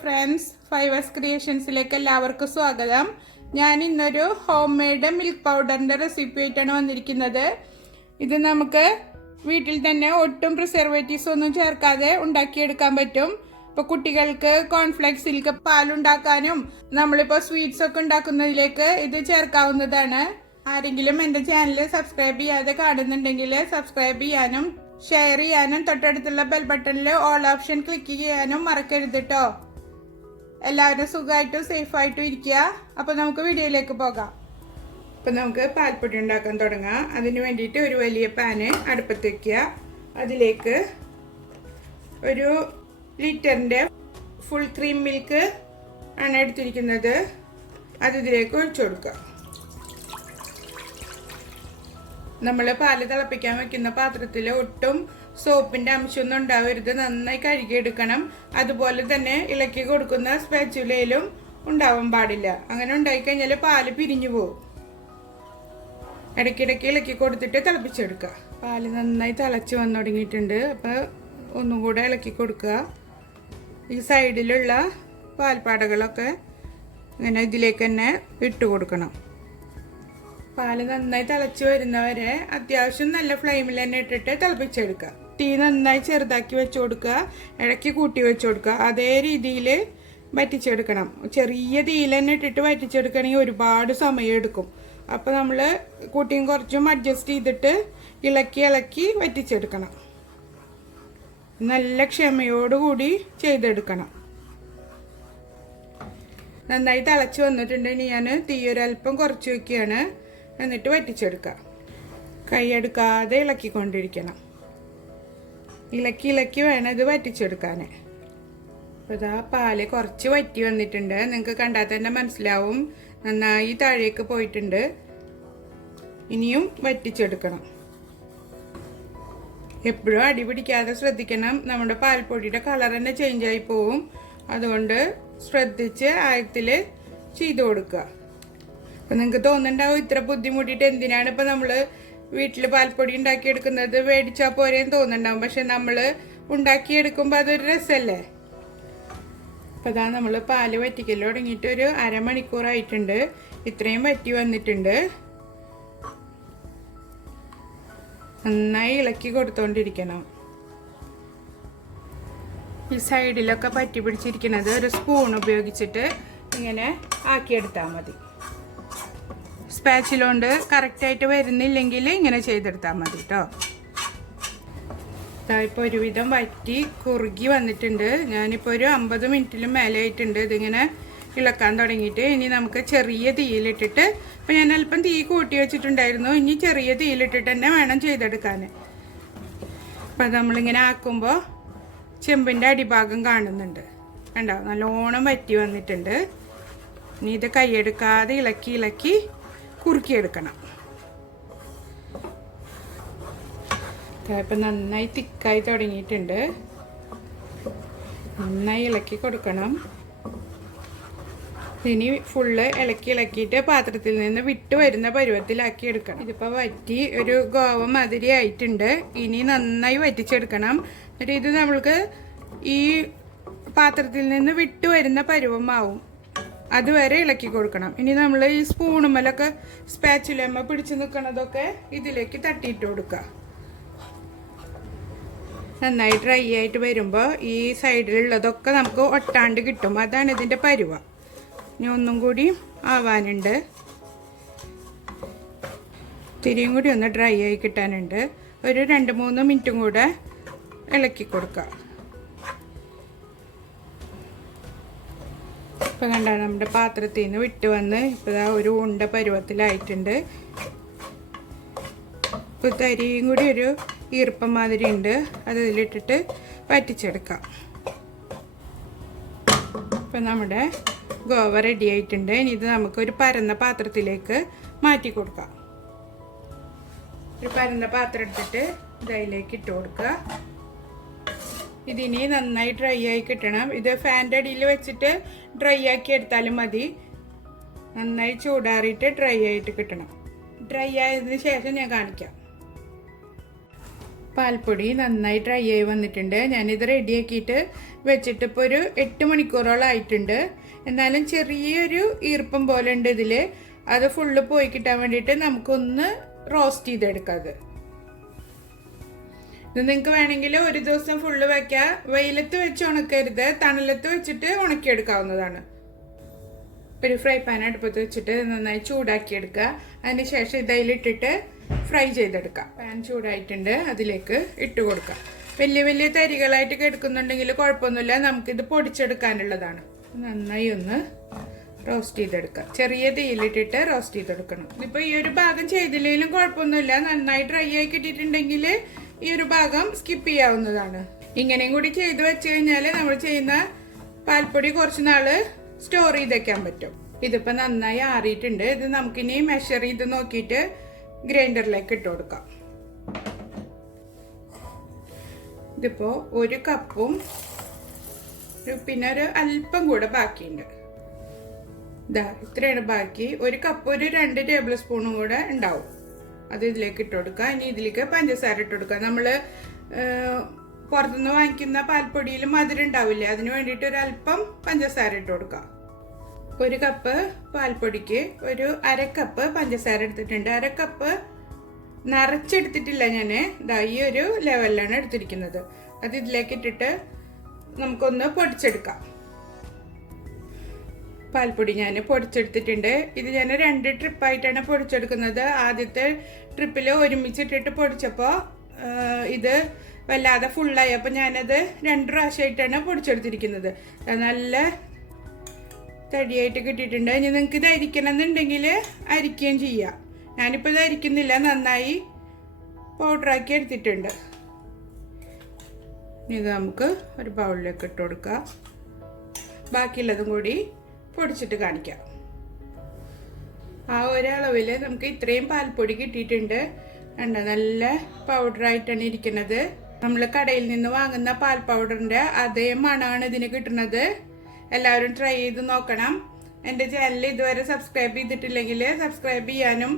Friends, fivers ക്രിയേഷൻസിലേക്ക് എല്ലാവർക്കും സ്വാഗതം. ഞാൻ ഇന്നൊരു ഹോം മെയ്ഡ് മിൽക്ക് പൗഡറിൻ്റെ റെസിപ്പി ആയിട്ടാണ് വന്നിരിക്കുന്നത്. ഇത് നമുക്ക് വീട്ടിൽ തന്നെ ഒട്ടും പ്രിസർവേറ്റീവ്സ് ഒന്നും ചേർക്കാതെ ഉണ്ടാക്കിയെടുക്കാൻ പറ്റും. ഇപ്പോൾ കുട്ടികൾക്ക് കോൺഫ്ലെക്സിലേക്ക് പാലുണ്ടാക്കാനും നമ്മളിപ്പോൾ സ്വീറ്റ്സ് ഒക്കെ ഉണ്ടാക്കുന്നതിലേക്ക് ഇത് ചേർക്കാവുന്നതാണ്. ആരെങ്കിലും എൻ്റെ ചാനൽ സബ്സ്ക്രൈബ് ചെയ്യാതെ കാണുന്നുണ്ടെങ്കിൽ സബ്സ്ക്രൈബ് ചെയ്യാനും ഷെയർ ചെയ്യാനും തൊട്ടടുത്തുള്ള ബെൽ ബട്ടണിൽ ഓൾ ഓപ്ഷൻ ക്ലിക്ക് ചെയ്യാനും മറക്കരുത് കേട്ടോ. എല്ലാവരും സുഖമായിട്ടും സേഫായിട്ടും ഇരിക്കുക. അപ്പോൾ നമുക്ക് വീഡിയോയിലേക്ക് പോകാം. അപ്പം നമുക്ക് പാൽപ്പൊടി ഉണ്ടാക്കാൻ തുടങ്ങാം. അതിന് വേണ്ടിയിട്ട് ഒരു വലിയ പാന് അടുപ്പത്ത് വയ്ക്കുക. അതിലേക്ക് 1 ലിറ്ററിൻ്റെ ഫുൾ ക്രീം മിൽക്ക് ആണ് എടുത്തിരിക്കുന്നത്. അത് ഇതിലേക്ക് ഒഴിച്ചു കൊടുക്കുക. നമ്മൾ പാല് തിളപ്പിക്കാൻ വെക്കുന്ന പാത്രത്തിൽ ഒട്ടും സോപ്പിൻ്റെ അംശമൊന്നും ഉണ്ടാവരുത്. നന്നായി കഴുകിയെടുക്കണം. അതുപോലെ തന്നെ ഇളക്കി കൊടുക്കുന്ന സ്പാച്ചുലയിലും ഉണ്ടാവാൻ പാടില്ല. അങ്ങനെ ഉണ്ടായിക്കഴിഞ്ഞാൽ പാല് പിരിഞ്ഞു പോകും. ഇടയ്ക്കിടയ്ക്ക് ഇളക്കി കൊടുത്തിട്ട് തിളപ്പിച്ചെടുക്കുക. പാല് നന്നായി തിളച്ച് വന്നു തുടങ്ങിയിട്ടുണ്ട്. അപ്പോൾ ഒന്നും കൂടെ ഇളക്കി കൊടുക്കുക. ഈ സൈഡിലുള്ള പാൽപ്പാടകളൊക്കെ ഇങ്ങനെ ഇതിലേക്ക് തന്നെ ഇട്ട് കൊടുക്കണം. പാല് നന്നായി തിളച്ച് വരുന്നവരെ അത്യാവശ്യം നല്ല ഫ്ലെയിമിൽ തന്നെ ഇട്ടിട്ട് തിളപ്പിച്ചെടുക്കുക. തീ നന്നായി ചെറുതാക്കി വെച്ച് കൊടുക്കുക, ഇടയ്ക്ക് കൂട്ടി വെച്ച് കൊടുക്കുക. അതേ രീതിയിൽ വറ്റിച്ചെടുക്കണം. ചെറിയ തീയിൽ തന്നെ ഇട്ടിട്ട് വറ്റിച്ചെടുക്കണമെങ്കിൽ ഒരുപാട് സമയം എടുക്കും. അപ്പോൾ നമ്മൾ കൂട്ടിയും കുറച്ചും അഡ്ജസ്റ്റ് ചെയ്തിട്ട് ഇളക്കി വറ്റിച്ചെടുക്കണം. നല്ല ക്ഷമയോടുകൂടി ചെയ്തെടുക്കണം. നന്നായി തിളച്ച് വന്നിട്ടുണ്ടെങ്കിൽ ഞാൻ തീ ഒരല്പം കുറച്ച് വയ്ക്കുകയാണ്. എന്നിട്ട് വറ്റിച്ചെടുക്കുക. കൈയെടുക്കാതെ ഇളക്കിക്കൊണ്ടിരിക്കണം. ഇളക്കി വേണം ഇത് വറ്റിച്ചെടുക്കാൻ. അപ്പോൾ ഇതാ പാല് കുറച്ച് വറ്റി വന്നിട്ടുണ്ട്. നിങ്ങൾക്ക് കണ്ടാൽ തന്നെ മനസ്സിലാവും നന്നായി താഴേക്ക് പോയിട്ടുണ്ട്. ഇനിയും വറ്റിച്ചെടുക്കണം. എപ്പോഴും അടി പിടിക്കാതെ ശ്രദ്ധിക്കണം. നമ്മുടെ പാൽപ്പൊടിയുടെ കളർ തന്നെ ചേഞ്ചായി പോവും. അതുകൊണ്ട് ശ്രദ്ധിച്ച് ആഴത്തിൽ ചെയ്ത് കൊടുക്കുക. അപ്പം നിങ്ങൾക്ക് തോന്നുന്നുണ്ടാവും ഇത്ര ബുദ്ധിമുട്ടിയിട്ട് എന്തിനാണ് ഇപ്പം നമ്മൾ വീട്ടിൽ പാൽപ്പൊടി ഉണ്ടാക്കിയെടുക്കുന്നത്, മേടിച്ചാൽ പോരേന്ന് തോന്നുന്നുണ്ടാവും. പക്ഷെ നമ്മൾ ഉണ്ടാക്കിയെടുക്കുമ്പോൾ അതൊരു രസമല്ലേ. അപ്പം അതാ നമ്മൾ പാല് വറ്റിക്കൽ തുടങ്ങിയിട്ട് ഒരു അരമണിക്കൂറായിട്ടുണ്ട്. ഇത്രയും വറ്റി വന്നിട്ടുണ്ട്. നന്നായി ഇളക്കി കൊടുത്തോണ്ടിരിക്കണം. ഈ സൈഡിലൊക്കെ പറ്റി പിടിച്ചിരിക്കുന്നത് ഒരു സ്പൂൺ ഉപയോഗിച്ചിട്ട് ഇങ്ങനെ ആക്കിയെടുത്താൽ മതി. സ്പാച്ചിലോണ്ട് കറക്റ്റായിട്ട് വരുന്നില്ലെങ്കിൽ ഇങ്ങനെ ചെയ്തെടുത്താൽ മതി കേട്ടോ. ഇപ്പോൾ ഒരുവിധം വറ്റി കുറുകി വന്നിട്ടുണ്ട്. ഞാനിപ്പോൾ ഒരു 50 മിനിറ്റിലും മേലെ ആയിട്ടുണ്ട് ഇതിങ്ങനെ ഇളക്കാൻ തുടങ്ങിയിട്ട്. ഇനി നമുക്ക് ചെറിയ തീയിലിട്ടിട്ട്, ഇപ്പോൾ ഞാൻ അല്പം തീ കൂട്ടി വെച്ചിട്ടുണ്ടായിരുന്നു. ഇനി ചെറിയ തീയിലിട്ടിട്ട് തന്നെ വേണം ചെയ്തെടുക്കാൻ. അപ്പോൾ നമ്മളിങ്ങനെ ആക്കുമ്പോൾ ചെമ്പിൻ്റെ അടിഭാഗം കാണുന്നുണ്ട്. കണ്ടോ, നല്ലോണം വറ്റി വന്നിട്ടുണ്ട്. ഇനി ഇത് കൈയെടുക്കാതെ ഇളക്കി കുറുക്കിയെടുക്കണം. ഇപ്പം നന്നായി തിക്കായി തുടങ്ങിയിട്ടുണ്ട്. നന്നായി ഇളക്കി കൊടുക്കണം. ഇനി ഫുള്ള് ഇളക്കിയിട്ട് പാത്രത്തിൽ നിന്ന് വിട്ട് വരുന്ന പരുവത്തിലാക്കി എടുക്കണം. ഇതിപ്പോൾ വറ്റി ഒരു ഗോവ മാതിരി ആയിട്ടുണ്ട്. ഇനി നന്നായി വറ്റിച്ചെടുക്കണം. എന്നിട്ട് ഇത് നമ്മൾക്ക് ഈ പാത്രത്തിൽ നിന്ന് വിട്ട് വരുന്ന പരുവമാവും. അതുവരെ ഇളക്കി കൊടുക്കണം. ഇനി നമ്മൾ ഈ സ്പൂണുമ്മലൊക്കെ സ്പാച്ചുലമ്മ പിടിച്ച് നിൽക്കുന്നതൊക്കെ ഇതിലേക്ക് തട്ടിയിട്ട് കൊടുക്കുക. നന്നായി ഡ്രൈ ആയിട്ട് വരുമ്പോൾ ഈ സൈഡിലുള്ളതൊക്കെ നമുക്ക് ഒട്ടാണ്ട് കിട്ടും. അതാണ് ഇതിൻ്റെ പരുവ. ഇനി ഒന്നും കൂടി ആവാനുണ്ട്. തിരിയും കൂടി ഒന്ന് ഡ്രൈ ആയി കിട്ടാനുണ്ട്. ഒരു 2-3 മിനിറ്റും കൂടെ ഇളക്കി കൊടുക്കുക. ഇപ്പം കണ്ടാൽ നമ്മുടെ പാത്രത്തിൽ നിന്ന് വിട്ട് വന്ന് ഇപ്പോൾ ഒരു ഉണ്ട പരുവത്തിലായിട്ടുണ്ട്. ഇപ്പോൾ തരിയും കൂടി ഒരു ഈർപ്പം മാതിരി ഉണ്ട്. അത് ഇതിലിട്ടിട്ട് വറ്റിച്ചെടുക്കാം. ഇപ്പം നമ്മുടെ ഗോവ റെഡി ആയിട്ടുണ്ട്. ഇനി ഇത് നമുക്കൊരു പരന്ന പാത്രത്തിലേക്ക് മാറ്റി കൊടുക്കാം. ഒരു പരന്ന പാത്രം എടുത്തിട്ട് ഇതിലേക്ക് ഇട്ട് കൊടുക്കുക. ഇതിനി നന്നായി ഡ്രൈ ആയി കിട്ടണം. ഇത് ഫാൻ്റെ അടിയിൽ വെച്ചിട്ട് ഡ്രൈ ആക്കി എടുത്താലും മതി. നന്നായി ചൂടാറിയിട്ട് ഡ്രൈ ആയിട്ട് കിട്ടണം. ഡ്രൈ ആയതിനു ശേഷം ഞാൻ കാണിക്കാം. പാൽപ്പൊടി നന്നായി ഡ്രൈ ആയി വന്നിട്ടുണ്ട്. ഞാനിത് റെഡിയാക്കിയിട്ട് വെച്ചിട്ട് ഇപ്പോൾ ഒരു 8 മണിക്കൂറോളം ആയിട്ടുണ്ട്. എന്നാലും ചെറിയൊരു ഈർപ്പം പോലെ ഉണ്ട് ഇതിൽ. അത് ഫുള്ള് പോയി കിട്ടാൻ വേണ്ടിയിട്ട് നമുക്കൊന്ന് റോസ്റ്റ് ചെയ്തെടുക്കാം. ഇത് നിങ്ങൾക്ക് വേണമെങ്കിൽ ഒരു ദിവസം ഫുള്ള് വയ്ക്കാം. വെയിലത്ത് വെച്ച് ഉണക്കരുത്, തണലത്ത് വെച്ചിട്ട് ഉണക്കിയെടുക്കാവുന്നതാണ്. ഒരു ഫ്രൈ പാൻ അടുപ്പത്ത് വെച്ചിട്ട് നന്നായി ചൂടാക്കിയെടുക്കുക. അതിന് ശേഷം ഇതിലിട്ടിട്ട് ഫ്രൈ ചെയ്തെടുക്കാം. പാൻ ചൂടായിട്ടുണ്ട്, അതിലേക്ക് ഇട്ട് കൊടുക്കാം. വലിയ വലിയ തരികളായിട്ട് കിടക്കുന്നുണ്ടെങ്കിൽ കുഴപ്പമൊന്നുമില്ല, നമുക്കിത് പൊടിച്ചെടുക്കാനുള്ളതാണ്. നന്നായി ഒന്ന് റോസ്റ്റ് ചെയ്തെടുക്കാം. ചെറിയ തീയിലിട്ടിട്ട് റോസ്റ്റ് ചെയ്തെടുക്കണം. ഇതിപ്പോൾ ഈ ഒരു ഭാഗം ചെയ്തില്ലെങ്കിലും കുഴപ്പമൊന്നുമില്ല. നന്നായി ഡ്രൈ ആയി കിട്ടിയിട്ടുണ്ടെങ്കിൽ ഈ ഒരു ഭാഗം സ്കിപ്പ് ചെയ്യാവുന്നതാണ്. ഇങ്ങനെയും കൂടി ചെയ്ത് വെച്ച് കഴിഞ്ഞാൽ നമ്മൾ ചെയ്യുന്ന പാൽപ്പൊടി കുറച്ച് നാള് സ്റ്റോർ ചെയ്ത് വെക്കാൻ പറ്റും. ഇതിപ്പോൾ നന്നായി ആറിയിട്ടുണ്ട്. ഇത് നമുക്കിനി മെഷർ ചെയ്ത് നോക്കിയിട്ട് ഗ്രൈൻഡറിലേക്ക് ഇട്ട് കൊടുക്കാം. ഇതിപ്പോൾ 1 കപ്പും പിന്നെ ഒരു അല്പം കൂടെ ബാക്കിയുണ്ട്. ഇതാ ഇത്രയാണ് ബാക്കി. 1 കപ്പ് ഒരു 2 ടേബിൾ സ്പൂണും കൂടെ ഉണ്ടാവും. അത് ഇതിലേക്ക് ഇട്ട് കൊടുക്കുക. ഇനി ഇതിലേക്ക് പഞ്ചസാര ഇട്ട് കൊടുക്കുക. നമ്മൾ പുറത്തുനിന്ന് വാങ്ങിക്കുന്ന പാൽപ്പൊടിയിൽ മധുരം ഉണ്ടാവില്ലേ, അതിന് വേണ്ടിയിട്ട് ഒരു അല്പം പഞ്ചസാര ഇട്ട് കൊടുക്കുക. 1 കപ്പ് പാൽപ്പൊടിക്ക് ഒരു 1/2 കപ്പ് പഞ്ചസാര എടുത്തിട്ടുണ്ട്. 1/2 കപ്പ് നിറച്ചെടുത്തിട്ടില്ല ഞാൻ. ഇതാ ഈ ഒരു ലെവലിലാണ് എടുത്തിരിക്കുന്നത്. അത് ഇതിലേക്ക് ഇട്ടിട്ട് നമുക്കൊന്ന് പൊടിച്ചെടുക്കാം. പാൽപ്പൊടി ഞാൻ പൊടിച്ചെടുത്തിട്ടുണ്ട്. ഇത് ഞാൻ 2 ട്രിപ്പായിട്ടാണ് പൊടിച്ചെടുക്കുന്നത്. ആദ്യത്തെ ട്രിപ്പിൽ ഒരുമിച്ചിട്ടിട്ട് പൊടിച്ചപ്പോൾ ഇത് വല്ലാതെ ഫുള്ളായി. അപ്പോൾ ഞാനത് 2 പ്രാവശ്യമായിട്ടാണ് പൊടിച്ചെടുത്തിരിക്കുന്നത്. നല്ല തടിയായിട്ട് കിട്ടിയിട്ടുണ്ട്. ഇനി നിങ്ങൾക്ക് ഇത് അരിക്കണം എന്നുണ്ടെങ്കിൽ അരിക്കുകയും ചെയ്യാം. ഞാനിപ്പോൾ ഇത് അരിക്കുന്നില്ല, നന്നായി പൗഡറാക്കി എടുത്തിട്ടുണ്ട്. ഇത് നമുക്ക് ഒരു ബൗളിലേക്ക് ഇട്ട് കൊടുക്കാം. ബാക്കിയുള്ളതും കൂടി പൊടിച്ചിട്ട് കാണിക്കാം. ആ ഒരളവിൽ നമുക്ക് ഇത്രയും പാൽപ്പൊടി കിട്ടിയിട്ടുണ്ട്. കണ്ടോ, നല്ല പൗഡറായിട്ടാണ് ഇരിക്കുന്നത്. നമ്മൾ കടയിൽ നിന്ന് വാങ്ങുന്ന പാൽ പൗഡറിൻ്റെ അതേ മണമാണ് ഇതിന് കിട്ടുന്നത്. എല്ലാവരും ട്രൈ ചെയ്ത് നോക്കണം. എൻ്റെ ചാനൽ ഇതുവരെ സബ്സ്ക്രൈബ് ചെയ്തിട്ടില്ലെങ്കിൽ സബ്സ്ക്രൈബ് ചെയ്യാനും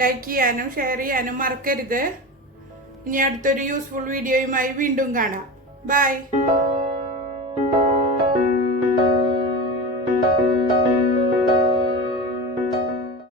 ലൈക്ക് ചെയ്യാനും ഷെയർ ചെയ്യാനും മറക്കരുത്. ഇനി അടുത്തൊരു യൂസ്ഫുൾ വീഡിയോയുമായി വീണ്ടും കാണാം. ബൈ.